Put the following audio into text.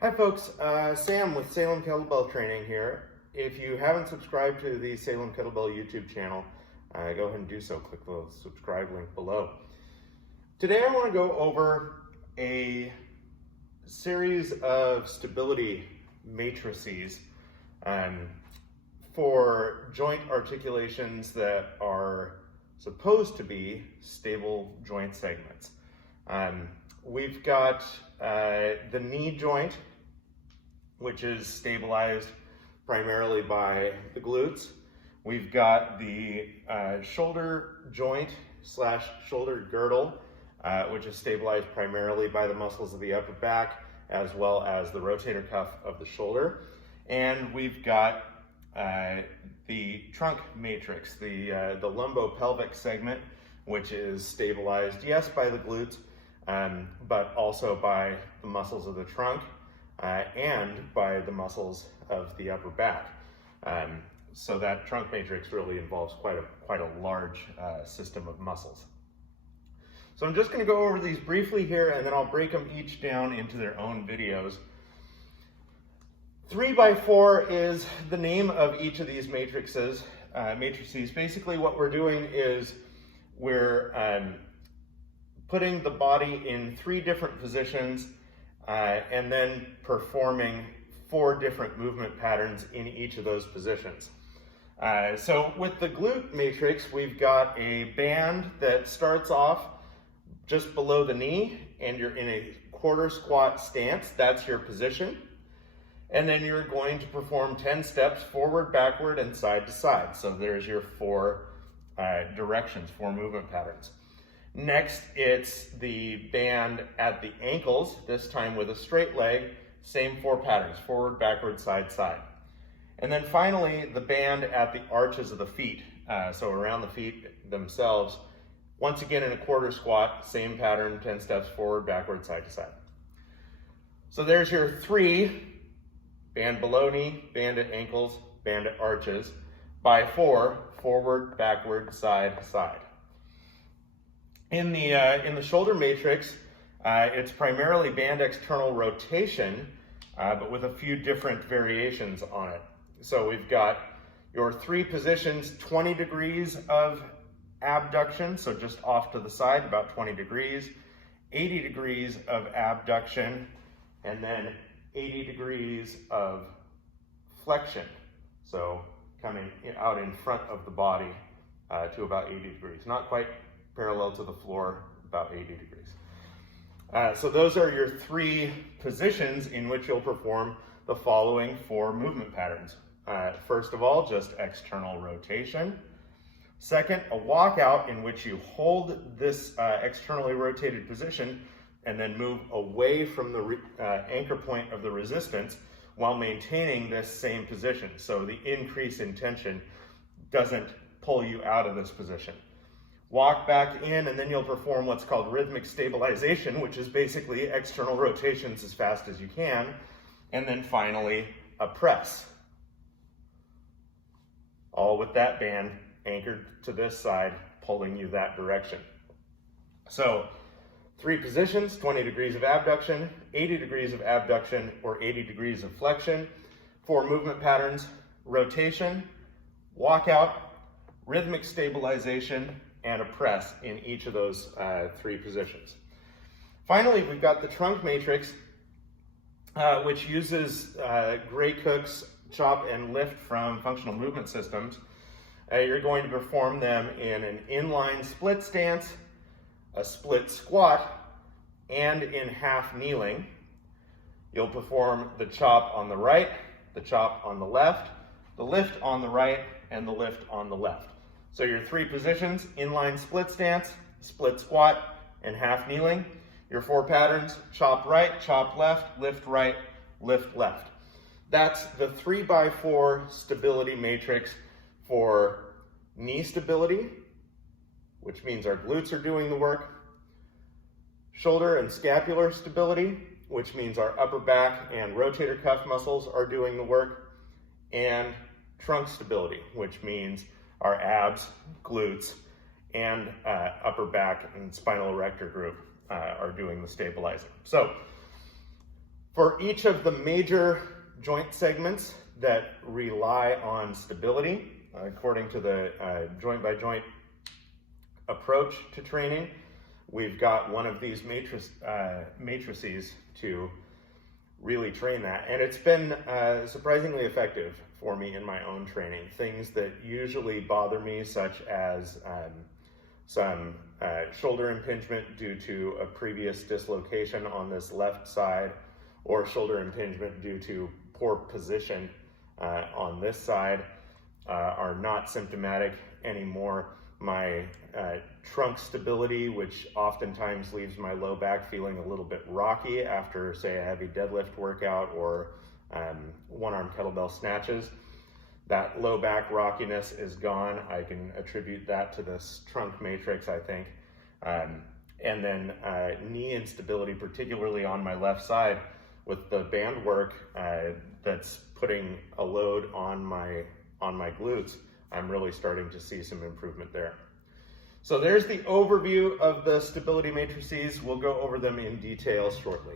Hi folks, Sam with Salem Kettlebell Training here. If you haven't subscribed to the Salem Kettlebell YouTube channel, go ahead and do so. Click the subscribe link below. Today I want to go over a series of stability matrices for joint articulations that are supposed to be stable joint segments. We've got the knee joint, which is stabilized primarily by the glutes. We've got the shoulder joint slash shoulder girdle, which is stabilized primarily by the muscles of the upper back, as well as the rotator cuff of the shoulder. And we've got the trunk matrix, the lumbopelvic segment, which is stabilized, yes, by the glutes, but also by the muscles of the trunk and by the muscles of the upper back. So that trunk matrix really involves quite a large system of muscles. So I'm just going to go over these briefly here, and then I'll break them each down into their own videos. 3x4 is the name of each of these matrices. Basically what we're doing is we're putting the body in 3 different positions and then performing 4 different movement patterns in each of those positions. So with the glute matrix, we've got a band that starts off just below the knee, and you're in a quarter squat stance. That's your position. And then you're going to perform 10 steps forward, backward, and side to side. So there's your 4 directions, 4 movement patterns. Next, it's the band at the ankles, this time with a straight leg, same 4 patterns, forward, backward, side, side. And then finally, the band at the arches of the feet, so around the feet themselves. Once again, in a quarter squat, same pattern, 10 steps forward, backward, side to side. So there's your 3, band below knee, band at ankles, band at arches, by 4, forward, backward, side, side. In the shoulder matrix, it's primarily band external rotation, but with a few different variations on it. So we've got your 3 positions, 20 degrees of abduction, so just off to the side, about 20 degrees, 80 degrees of abduction, and then 80 degrees of flexion, so coming out in front of the body to about 80 degrees. Not quite parallel to the floor, about 80 degrees. So those are your 3 positions in which you'll perform the following 4 movement patterns. First of all, just external rotation. Second, a walkout in which you hold this externally rotated position and then move away from the anchor point of the resistance while maintaining this same position. So the increase in tension doesn't pull you out of this position. Walk back in, and then you'll perform what's called rhythmic stabilization, which is basically external rotations as fast as you can. And then finally, a press. All with that band anchored to this side, pulling you that direction. So 3 positions, 20 degrees of abduction, 80 degrees of abduction, or 80 degrees of flexion. 4 movement patterns: rotation, walkout, rhythmic stabilization, and a press in each of those 3 positions. Finally, we've got the trunk matrix, which uses Gray Cook's chop and lift from functional movement systems. You're going to perform them in an inline split stance, a split squat, and in half kneeling. You'll perform the chop on the right, the chop on the left, the lift on the right, and the lift on the left. So your 3 positions: inline split stance, split squat, and half kneeling. Your 4 patterns: chop right, chop left, lift right, lift left. That's the 3x4 stability matrix for knee stability, which means our glutes are doing the work, shoulder and scapular stability, which means our upper back and rotator cuff muscles are doing the work, and trunk stability, which means our abs, glutes, and upper back and spinal erector group are doing the stabilizing. So For each of the major joint segments that rely on stability, according to the joint by joint approach to training, we've got one of these matrices to really train that. And it's been surprisingly effective for me in my own training. Things that usually bother me, such as some shoulder impingement due to a previous dislocation on this left side, or shoulder impingement due to poor position on this side, are not symptomatic anymore. My trunk stability, which oftentimes leaves my low back feeling a little bit rocky after, say, a heavy deadlift workout or one-arm kettlebell snatches, that low back rockiness is gone. I can attribute that to this trunk matrix, I think. And then knee instability, particularly on my left side, with the band work that's putting a load on my glutes, I'm really starting to see some improvement there. So there's the overview of the stability matrices. We'll go over them in detail shortly.